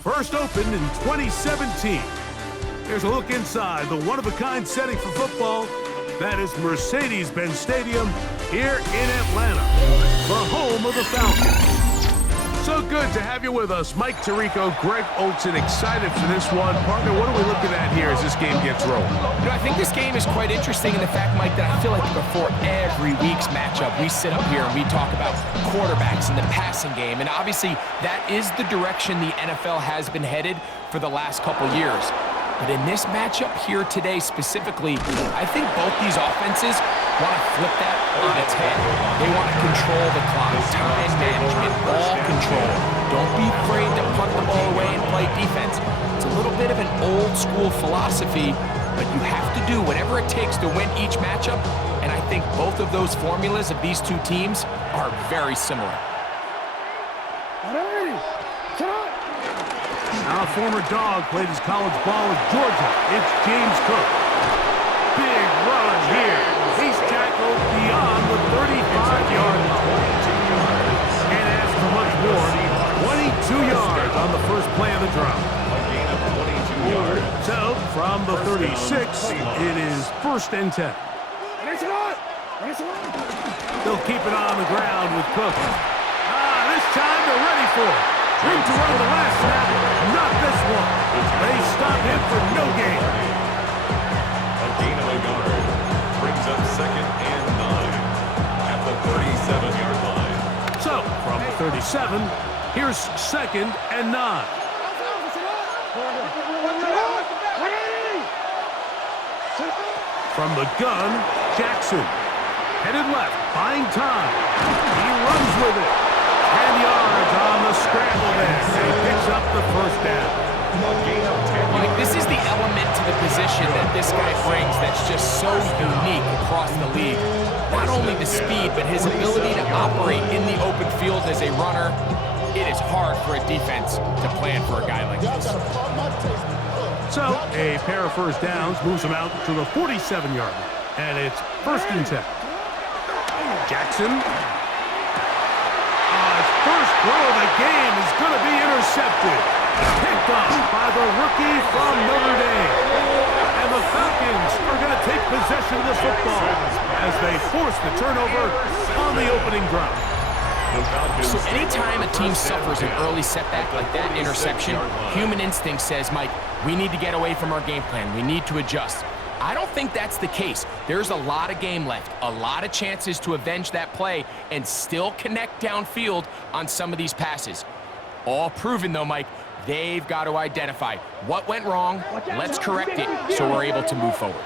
First opened in 2017. Here's a look inside the one-of-a-kind setting for football. That is Mercedes-Benz Stadium here in Atlanta, the home of the Falcons. So good to have you with us. Mike Tirico, Greg Olson, excited for this one. Partner, what are we looking at here as this game gets rolling? You know, I think this game is quite interesting in the fact, Mike, that I feel like before every week's matchup, we sit up here and we talk about quarterbacks in the passing game. And obviously, that is the direction the NFL has been headed for the last couple years. But in this matchup here today specifically, I think both these offenses want to flip that on its head. They want to control the clock, time management, ball control. Don't be afraid to punt the ball away and play defense. It's a little bit of an old school philosophy, but you have to do whatever it takes to win each matchup. And I think both of those formulas of these two teams are very similar. Now a former dog played his college ball at Georgia. It's James Cook. Big run here. He's tackled beyond the 35-yard line. Can't ask for much more. 22 yards on the first play of the drive. So, from the 36, it is 1st and 10. They'll keep it on the ground with Cook. This time they're ready for it. Room to run the last snap, not this one. They stop him for no gain. A gain of a yard brings up 2nd and 9 at the 37-yard line. So, from the 37, here's 2nd and 9. From the gun, Jackson. Headed left, buying time. He runs with it. 10 yards on the scramble there. He picks up the 1st down. This is the element to the position that this guy brings that's just so unique across the league. Not only the speed, but his ability to operate in the open field as a runner. It is hard for a defense to plan for a guy like this. So, a pair of 1st downs moves him out to the 47-yard line. And it's 1st and 10. Jackson. His first throw of the game is going to be intercepted. Picked up by the rookie from Notre Dame. And the Falcons are going to take possession of the football as they force the turnover on the opening drive. So anytime a team suffers an early setback like that interception, human instinct says, Mike, we need to get away from our game plan. We need to adjust. I don't think that's the case. There's a lot of game left, a lot of chances to avenge that play and still connect downfield on some of these passes. All proven, though, Mike, they've got to identify what went wrong, let's correct it so we're able to move forward.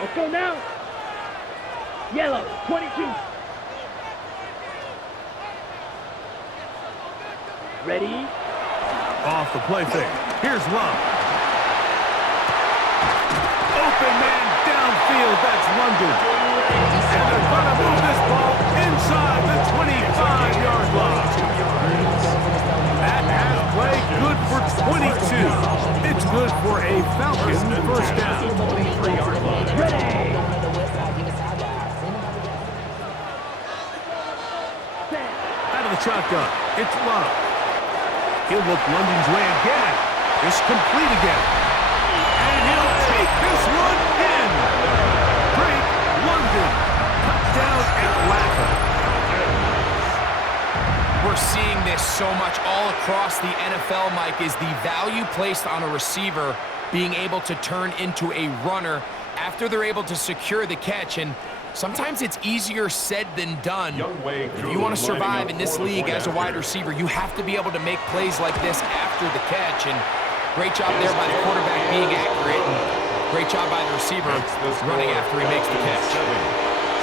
Let's go now. Yellow, 22. Ready? Off the play fake. Here's Love. Open man downfield, that's London. And they're going to move this ball inside the 25-yard line. That has play good for 22. It's good for a Falcons 1st down. Out of the shotgun, it's Love. He'll look London's way again. It's complete again. And he'll take this one in. Drake London. Touchdown Atlanta. We're seeing this so much all across the NFL, Mike, is the value placed on a receiver being able to turn into a runner after they're able to secure the catch. And sometimes it's easier said than done. If you want to survive in this league as a wide receiver, you have to be able to make plays like this after the catch. And great job there by the quarterback being accurate. And great job by the receiver running after he makes the catch.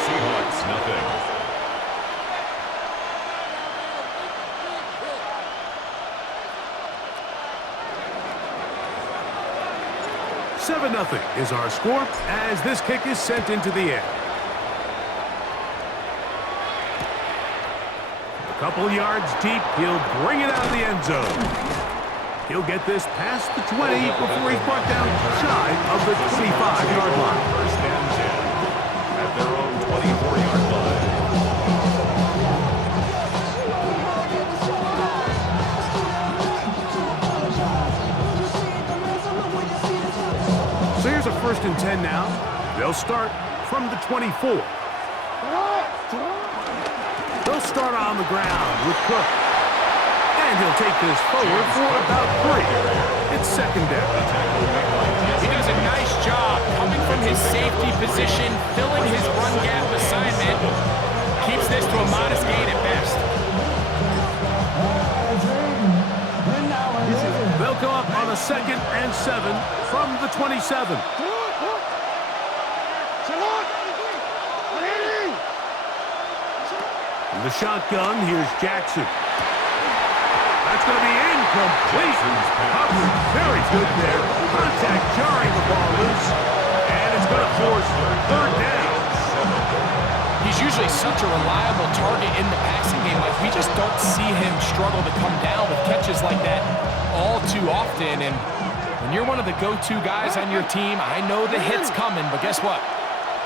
Seahawks, nothing. 7-0 is our score as this kick is sent into the air. A couple yards deep, he'll bring it out of the end zone. He'll get this past the 20 before he's brought down shy of the 25-yard line. First and 10 at their own 24-yard line. first and 10 now. They'll start from the 24. They'll start on the ground with Cook. And he'll take this forward for about 3. It's second down. He does a nice job coming from his safety position, filling his run gap assignment. Keeps this to a modest gain at best. They'll come up on a 2nd and 7 from the 27. In the shotgun, here's Jackson. That's going to be incomplete. Covered very good there. Contact jarring the ball loose. And it's going to force 3rd down. He's usually such a reliable target in the passing game. Like, we just don't see him struggle to come down with catches like that all too often. And when you're one of the go-to guys on your team, I know the hit's coming, but guess what?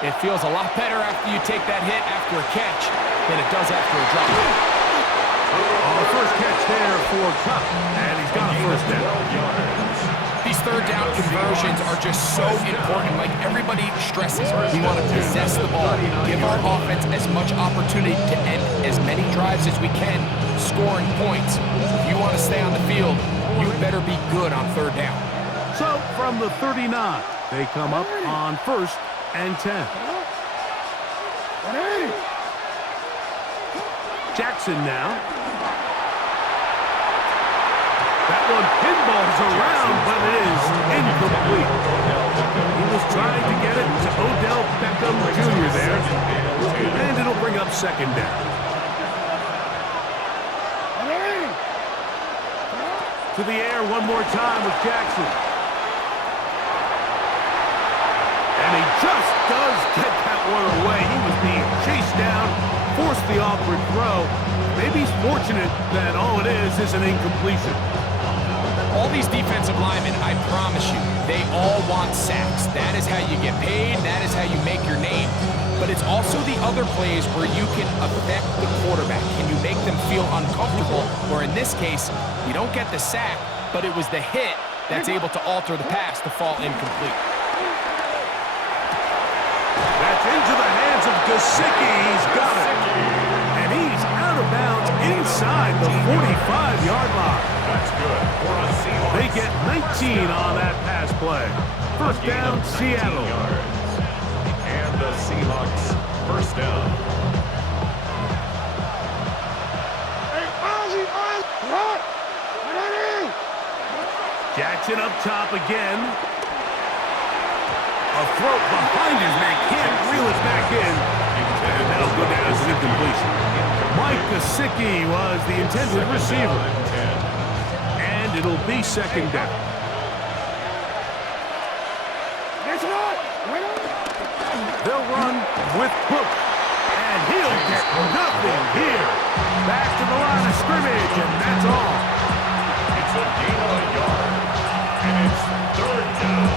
It feels a lot better after you take that hit after a catch than it does after a drop. On the first catch there for Cup, and he's got a first down. These 3rd down conversions are just so important. Like everybody stresses, we want to possess the ball, give our offense as much opportunity to end as many drives as we can, scoring points. If you want to stay on the field, you better be good on 3rd down. So from the 39, they come up on 1st and 10. Jackson now. That one pinballs around, but it is incomplete. He was trying to get it to Odell Beckham Jr. there. And it'll bring up 2nd down. To the air one more time with Jackson. And he just does get that one away. He was being chased down, forced the awkward throw. Maybe he's fortunate that all it is an incompletion. All these defensive linemen, I promise you, they all want sacks. That is how you get paid. That is how you make your name. But it's also the other plays where you can affect the quarterback. Can you make them feel uncomfortable? Or in this case, you don't get the sack, but it was the hit that's able to alter the pass to fall incomplete. That's into the hands of Gesicki. He's got it. And he's out of bounds inside the 45-yard line. That's good for a Seahawks. They get 19 on that pass play. First down, Seattle. And the Seahawks first down. Jackson up top again. A throw behind his man. Can't reel it back in. And that'll go down as an incompletion. Mike Gesicki was the intended receiver. And it'll be 2nd down. They'll run with Cook. And he'll get nothing here. Back to the line of scrimmage, and that's all. It's a gain of a yard. And it's 3rd down.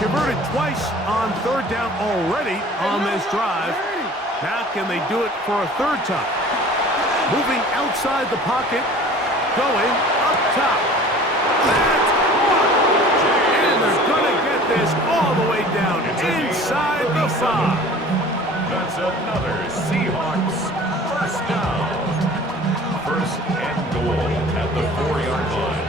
Converted twice on 3rd down already on this drive. Now can they do it for a 3rd time? Moving outside the pocket, going up top. That's caught! And they're going to get this all the way down inside the 5. That's another Seahawks first down. 1st and goal at the 4-yard line.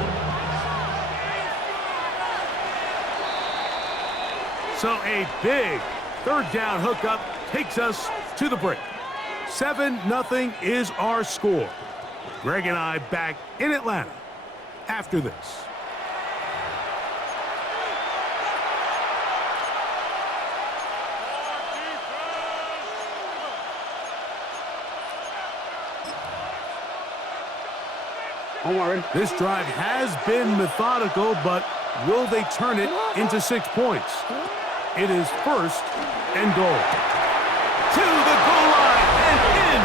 So a big 3rd down hookup takes us to the break. 7-0 is our score. Greg and I back in Atlanta after this. This drive has been methodical, but will they turn it into 6 points? It is 1st and goal. To the goal line and in.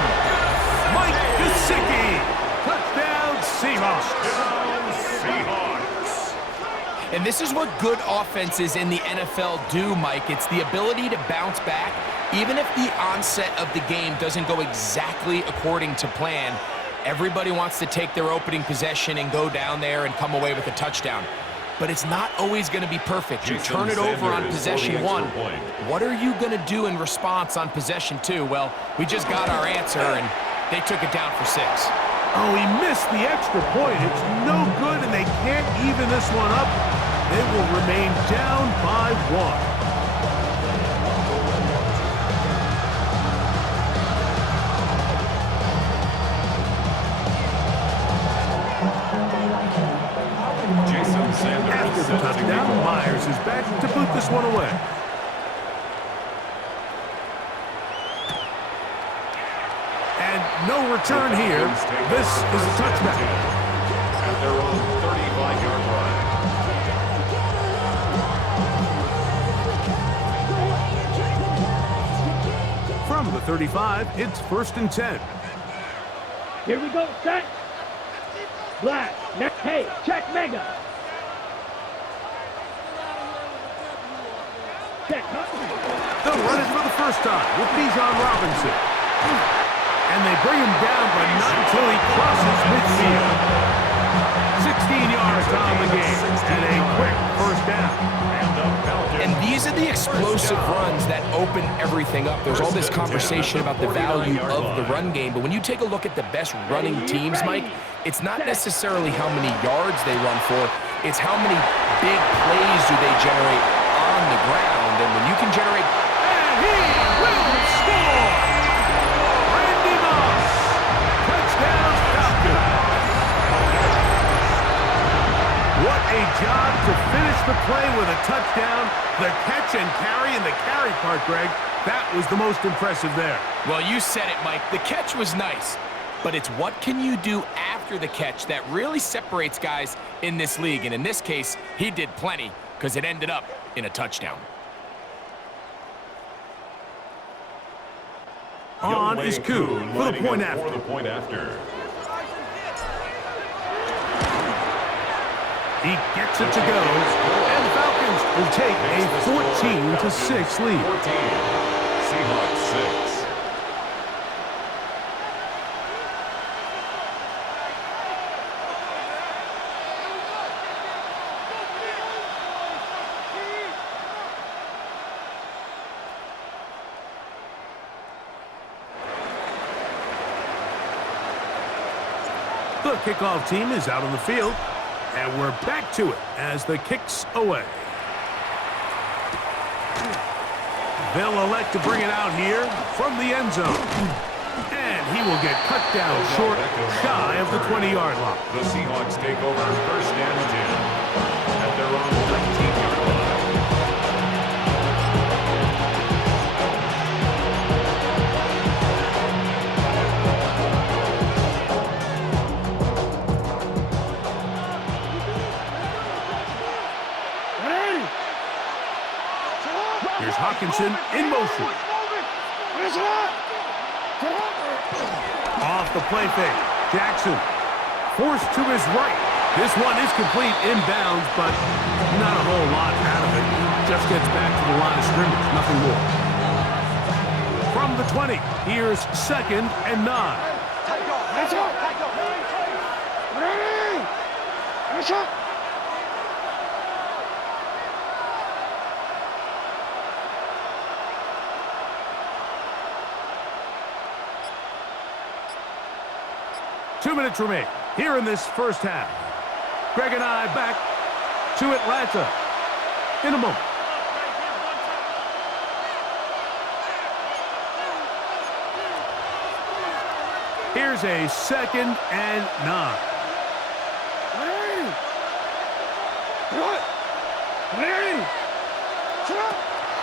Mike Gesicki. Touchdown, Seahawks. And this is what good offenses in the NFL do, Mike. It's the ability to bounce back, even if the onset of the game doesn't go exactly according to plan. Everybody wants to take their opening possession and go down there and come away with a touchdown. But it's not always going to be perfect. You turn it over on possession 1. What are you going to do in response on possession 2? Well, we just got our answer, and they took it down for 6. Oh, he missed the extra point. It's no good, and they can't even this one up. They will remain down by 1. After the touchdown, Myers is back to boot this one away. And no return here. This is a touchdown. At their own 35-yard line. From the 35, it's 1st and 10. Here we go, set. Black. Hey, check Mega. Check. They'll run it for the first time with Bijan Robinson. And they bring him down, but not until he crosses midfield. 16 yards on the game and a quick first down. And these are the explosive runs that open everything up. There's all this conversation about the value of the run game, but when you take a look at the best running teams, Mike, it's not necessarily how many yards they run for, it's how many big plays do they generate on the ground. And when you can generate... And he will score! Randy Moss! Touchdown Falcons! What a job to finish the play with a touchdown. The catch and carry, and the carry part, Greg, that was the most impressive there. Well, you said it, Mike. The catch was nice, but it's what can you do after the catch that really separates guys in this league. And in this case, he did plenty because it ended up in a touchdown. On is Kuhn for the point after. He gets it to go, and the Falcons will take a 14-6 lead. 14, Seahawks 6. The kickoff team is out on the field, and we're back to it as the kick's away. They'll elect to bring it out here from the end zone. And he will get cut down short, shy of the 20-yard line. The Seahawks take over 1st and 10 at their own 19-yard line. Here's Hawkinson in motion. Off the play fake. Jackson forced to his right. This one is complete inbounds, but not a whole lot out of it. Just gets back to the line of scrimmage, nothing more. From the 20, here's 2nd and 9. Two minutes remain here in this first half. Greg and I back to Atlanta in a moment. Here's a 2nd and 9.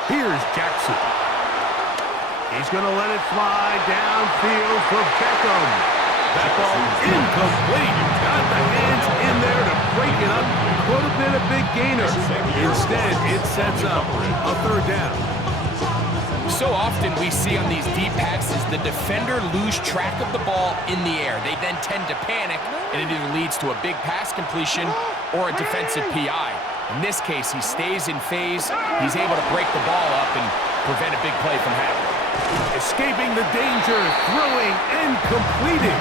Here's Jackson. He's going to let it fly downfield for Beckham. That ball incomplete. Got the hands in there to break it up. Could have been a big gainer. Instead, it sets up a 3rd down. So often we see on these deep passes, the defender lose track of the ball in the air. They then tend to panic, and it either leads to a big pass completion or a defensive PI. In this case, he stays in phase. He's able to break the ball up and prevent a big play from happening. Escaping the danger, throwing and completing.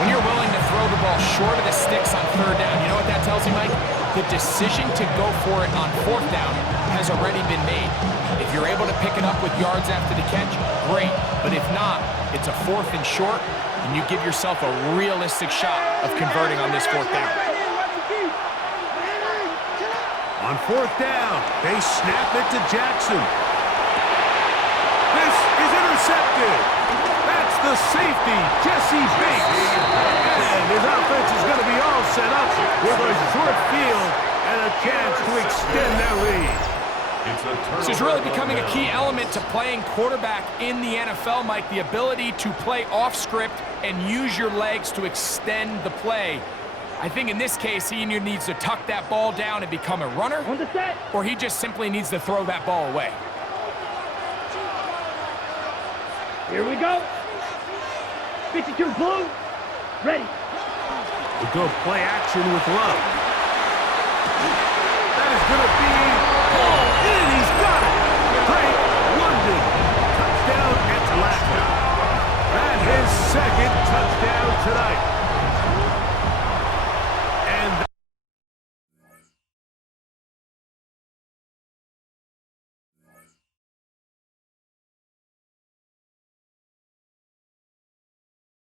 When you're willing to throw the ball short of the sticks on third down, you know what that tells you, Mike? The decision to go for it on fourth down has already been made. If you're able to pick it up with yards after the catch, great. But if not, it's a 4th and short, and you give yourself a realistic shot of converting on this fourth down. On fourth down, they snap it to Jackson. This is intercepted. That's the safety, Jesse Bates. And his offense is going to be all set up with a short field and a chance to extend their lead. This is really becoming a key element to playing quarterback in the NFL, Mike, the ability to play off script and use your legs to extend the play. I think in this case, he either needs to tuck that ball down and become a runner, On the set. or he just simply needs to throw that ball away. Here we go. 52 blue. Ready. We go play action with Love. That is going to be